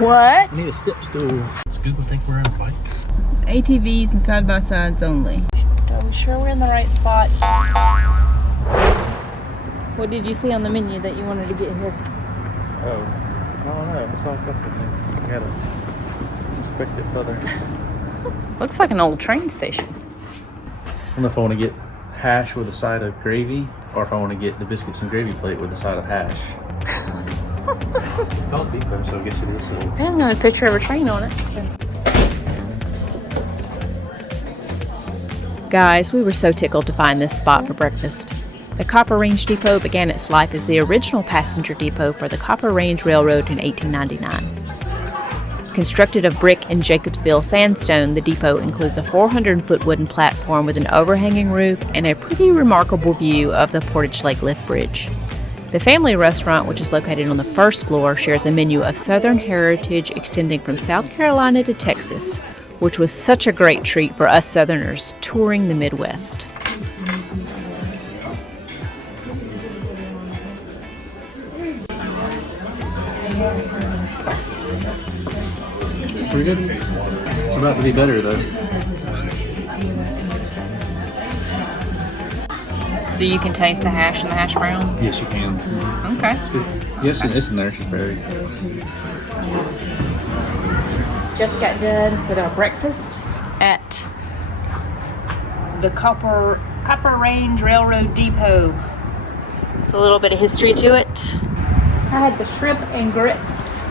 What? I need a step stool. It's good to think we're on a bike. ATVs and side-by-sides only. Are we sure we're in the right spot? What did you see on the menu that you wanted to get here? Oh, I don't know. It's all up to things. I gotta inspect it further. Looks like an old train station. I don't know if I want to get hash with a side of gravy or if I want to get the biscuits and gravy plate with a side of hash. It's called depot, so I guess it is. So. I have another picture of a train on it. Guys, we were so tickled to find this spot for breakfast. The Copper Range Depot began its life as the original passenger depot for the Copper Range Railroad in 1899. Constructed of brick and Jacobsville sandstone, the depot includes a 400-foot wooden platform with an overhanging roof and a pretty remarkable view of the Portage Lake Lift Bridge. The family restaurant, which is located on the first floor, shares a menu of Southern heritage extending from South Carolina to Texas, which was such a great treat for us Southerners touring the Midwest. Pretty good. It's about to be better though. So you can taste the hash and the hash browns? Yes, you can. Okay. Yes, and this in there. She's very. Just got done with our breakfast at the Copper Range Railroad Depot. It's a little bit of history to it. I had the shrimp and grits.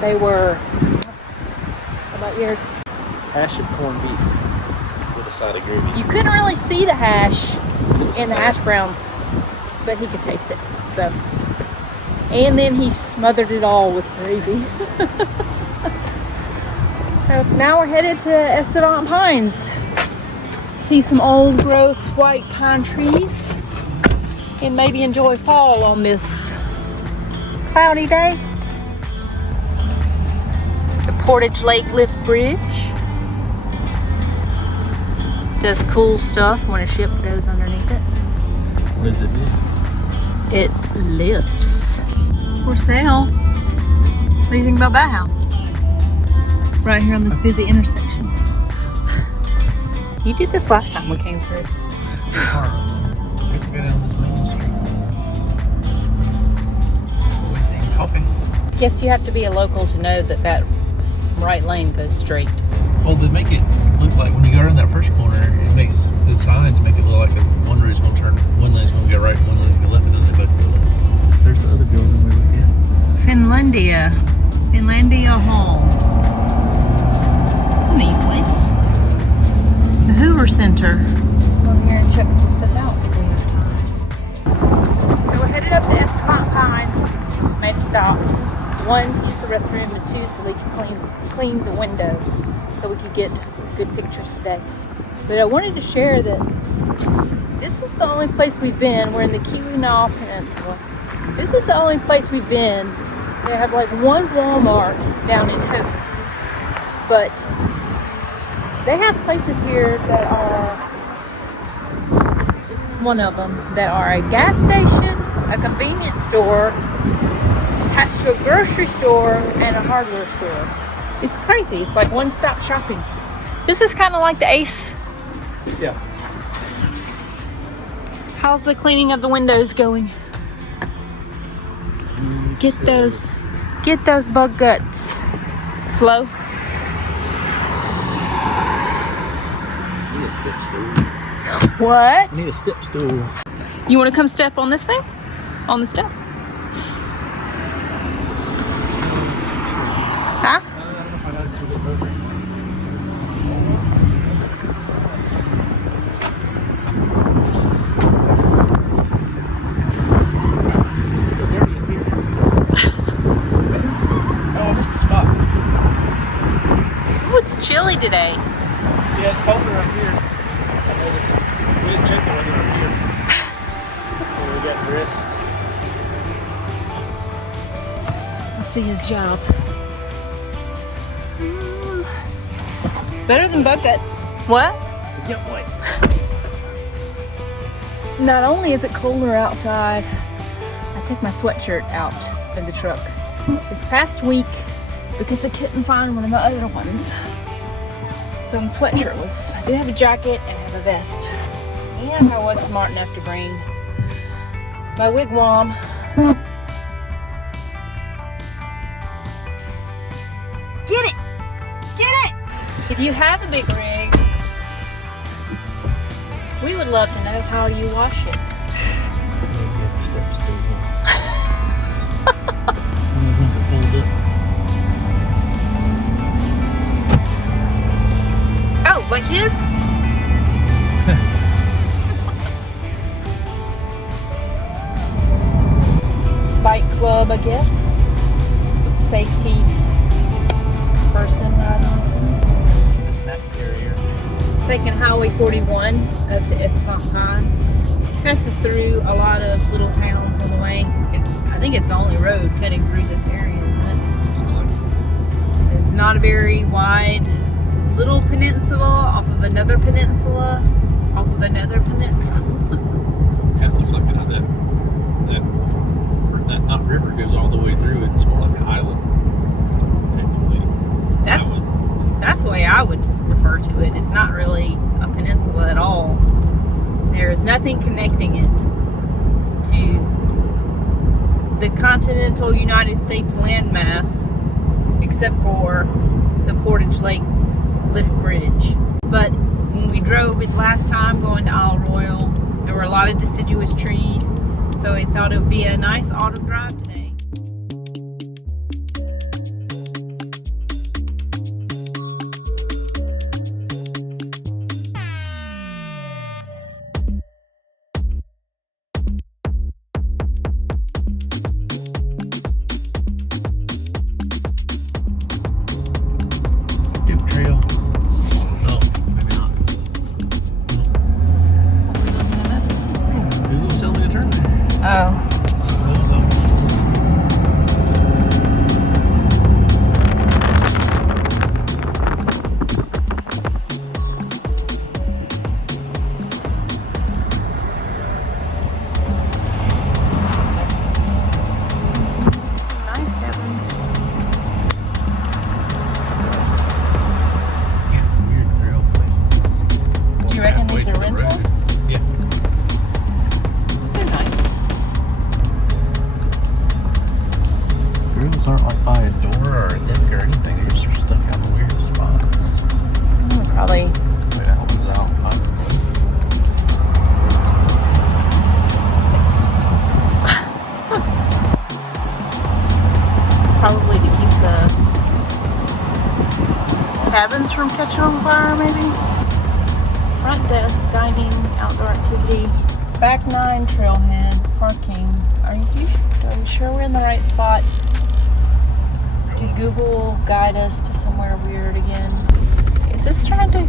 They were, how about yours? Hash of corned beef with a side of gravy. You couldn't really see the hash in the hash browns, but he could taste it. So, and then he smothered it all with gravy. So now we're headed to Estivant Pines. See some old growth white pine trees and maybe enjoy fall on this cloudy day. The Portage Lake Lift Bridge does cool stuff when a ship goes underneath it. What does it do? It lifts. For sale. What do you think about that house? Right here on this busy intersection. You did this last time we came through. Let's go down this main street. Always eating coffee. Guess you have to be a local to know that that right lane goes straight. Well, they make it look like when you go around that first corner, it makes the signs make it look like one road's going to turn, one lane's going to go right, one lane's going to go left, and then they both go left. There's the other building we looked at. Finlandia Hall. It's a neat place. The Hoover Center. Go here and check some stuff out if we have time. So we're headed up to Estivant Pines. Made a stop. One, use the restroom, and two, so we can clean the window so we could get good pictures today. But I wanted to share that this is the only place we've been. We're in the Keweenaw Peninsula. This is the only place we've been. They have like one Walmart down in Hope, but they have places here that are, this is one of them, that are a gas station, a convenience store, attached to a grocery store, and a hardware store. It's crazy. It's like one-stop shopping. This is kind of like the Ace. Yeah. How's the cleaning of the windows going? Get those bug guts. Slow. I need a step stool. What? I need a step stool. You want to come step on this thing? On the step? Huh? It's chilly today. Yeah, it's colder up here. I noticed. We didn't check the weather up here. So we got dressed. Let's see his job. Better than bug guts. What? Yeah, boy. Not only is it colder outside, I took my sweatshirt out of the truck. This past week, because I couldn't find one of the other ones. So I'm sweatshirtless. I do have a jacket and I have a vest. And I was smart enough to bring my wigwam. Get it! Get it! If you have a big rig, we would love to know how you wash it. Oh, like his? Bike club, I guess. Safety person riding with them. Snack carrier. Taking Highway 41 up to Estivant Pines. Passes through a lot of little towns on the way. I think it's the only road cutting through this area, isn't it? It's not a very wide little peninsula off of another peninsula off of another peninsula. Kind of looks like that not river goes all the way through it. It's more like an island, technically. That's the way I would refer to it. It's not really a peninsula at all. There is nothing connecting it to the continental United States landmass except for the Portage Lake lift bridge. But when we drove it last time going to Isle Royal, there were a lot of deciduous trees, so I thought it would be a nice autumn drive today. Trail. No, maybe not. Google's selling a turn. Oh. Aren't like by a door or a deck or anything. They're just stuck out in weird spots. Probably. Wait, that one's out. Probably to keep the cabins from catching on fire, maybe. Front desk, dining, outdoor activity. Back 9 trailhead, parking. Are you sure we're in the right spot? Did Google guide us to somewhere weird again? Is this trying to...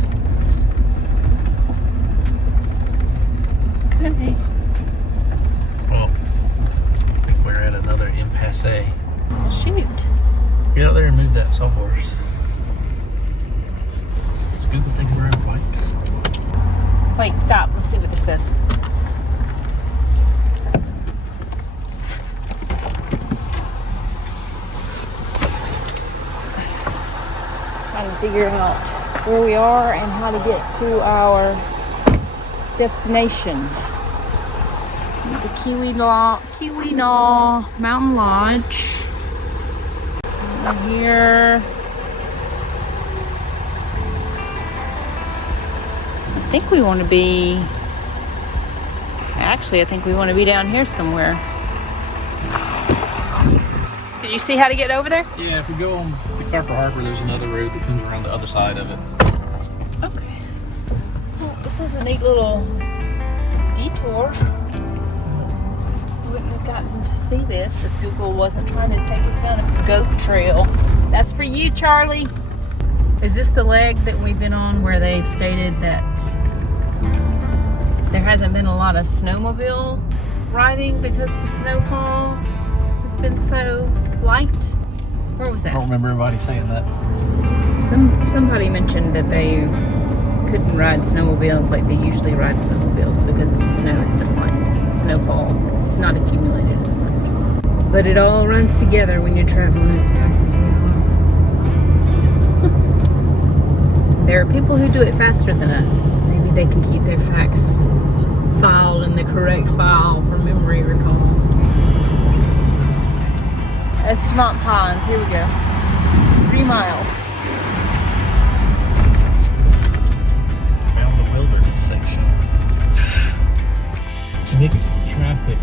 Could be. Well, I think we're at another impasse. Well, shoot. Get out there and move that sawhorse. It's good that they can ride bikes. Wait, stop. Let's see what this says. Trying to figure out where we are and how to get to our destination. The Keweenaw Mountain Lodge. Over here. I think we want to be... Actually, I think we want to be down here somewhere. Did you see how to get over there? Yeah, if we go on the Carper Harbor, there's another road that comes around the other side of it. Okay. Well, this is a neat little detour. We wouldn't have gotten to see this if Google wasn't trying to take us down a goat trail. That's for you, Charlie. Is this the leg that we've been on where they've stated that there hasn't been a lot of snowmobile riding because the snowfall has been so light? Where was that? I don't remember everybody saying that. Somebody mentioned that they couldn't ride snowmobiles like they usually ride snowmobiles because the snow has been light. The snowfall has not accumulated as much. But it all runs together when you're traveling as fast as we are. there are people who do it faster than us. Maybe they can keep their facts filed in the correct file for memory recall. Estivant Pines, here we go. 3 miles. Found the wilderness section. Mixed traffic.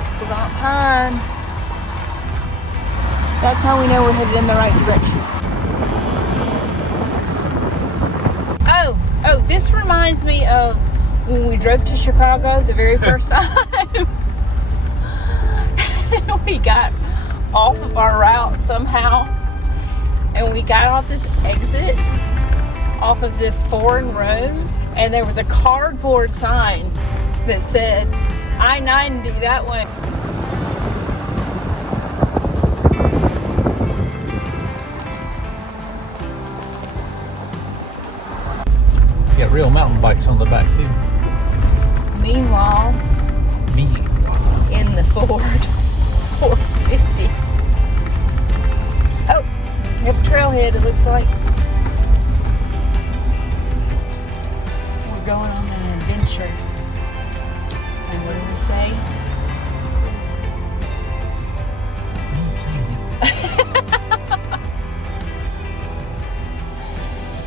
Estivant Pine. That's how we know we're headed in the right direction. Oh, this reminds me of when we drove to Chicago the very first time. We got off of our route somehow, and we got off this exit off of this foreign road, and there was a cardboard sign that said I-90 that way. It's got real mountain bikes on the back too. Meanwhile, in the Ford 450. Oh, we have a trailhead, it looks like. We're going on an adventure. And what do we say?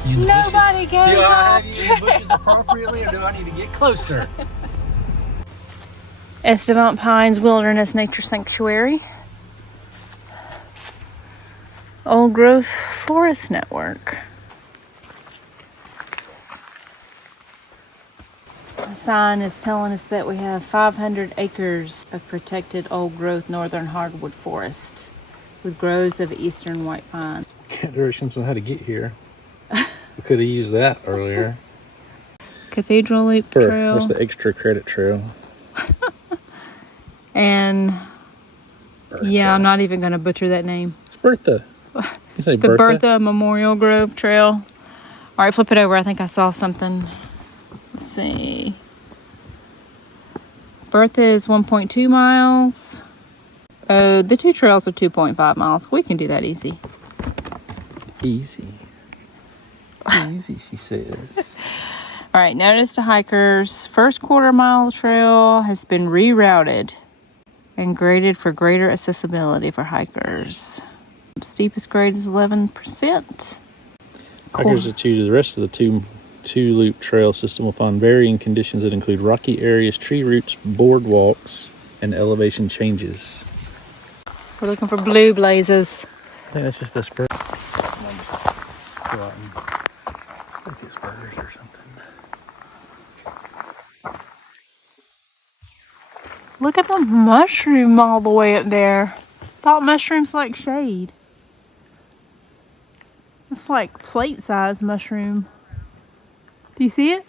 Nobody goes Do I off have you in the bushes appropriately, or do I need to get closer? Estivant Pines Wilderness Nature Sanctuary. Old Growth Forest Network. The sign is telling us that we have 500 acres of protected old growth northern hardwood forest with groves of eastern white pine. Got directions on how to get here. We could have used that earlier. Cathedral Loop Trail. That's the extra credit trail. And Bertha. yeah, I'm not even going to butcher that name. It's Bertha. You say The Bertha Memorial Grove Trail. All right, flip it over. I think I saw something. Let's see. Bertha is 1.2 miles. Oh, the two trails are 2.5 miles. We can do that easy. Easy. Easy, she says. All right, notice to hikers. First quarter mile trail has been rerouted and graded for greater accessibility for hikers. Steepest grade is 11%. Hikers that choose the rest of the two-loop trail system will find varying conditions that include rocky areas, tree roots, boardwalks, and elevation changes. We're looking for blue blazes. I think that's just a spur. I think it's spurs or something. Look at the mushroom all the way up there. Thought mushrooms like shade. It's like plate-sized mushroom. Do you see it?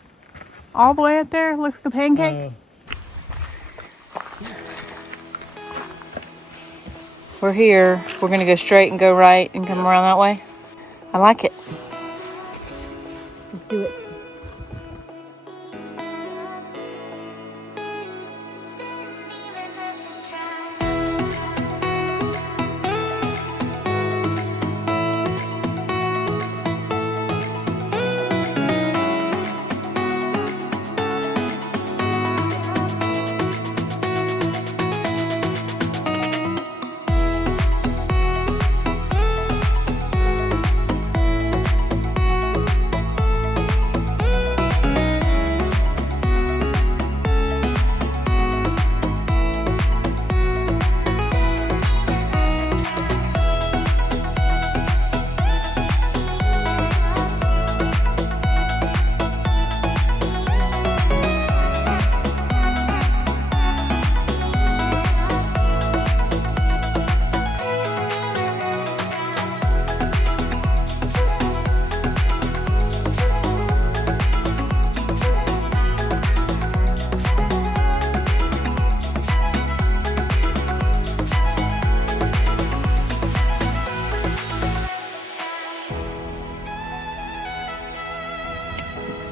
All the way up there? Looks like a pancake. We're here. We're going to go straight and go right and come around that way. I like it. Let's do it.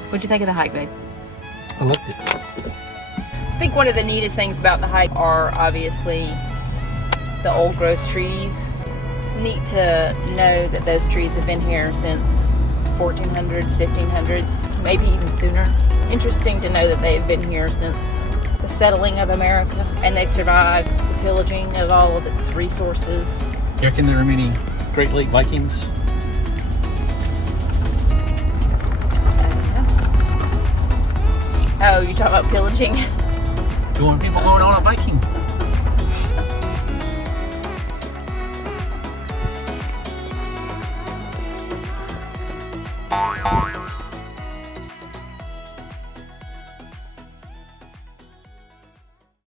What'd you think of the hike, babe? I loved it. I think one of the neatest things about the hike are obviously the old growth trees. It's neat to know that those trees have been here since 1400s, 1500s, maybe even sooner. Interesting to know that they've been here since the settling of America, and they survived the pillaging of all of its resources. You reckon there are many Great Lake Vikings? Oh, you talking about pillaging? People going on a Viking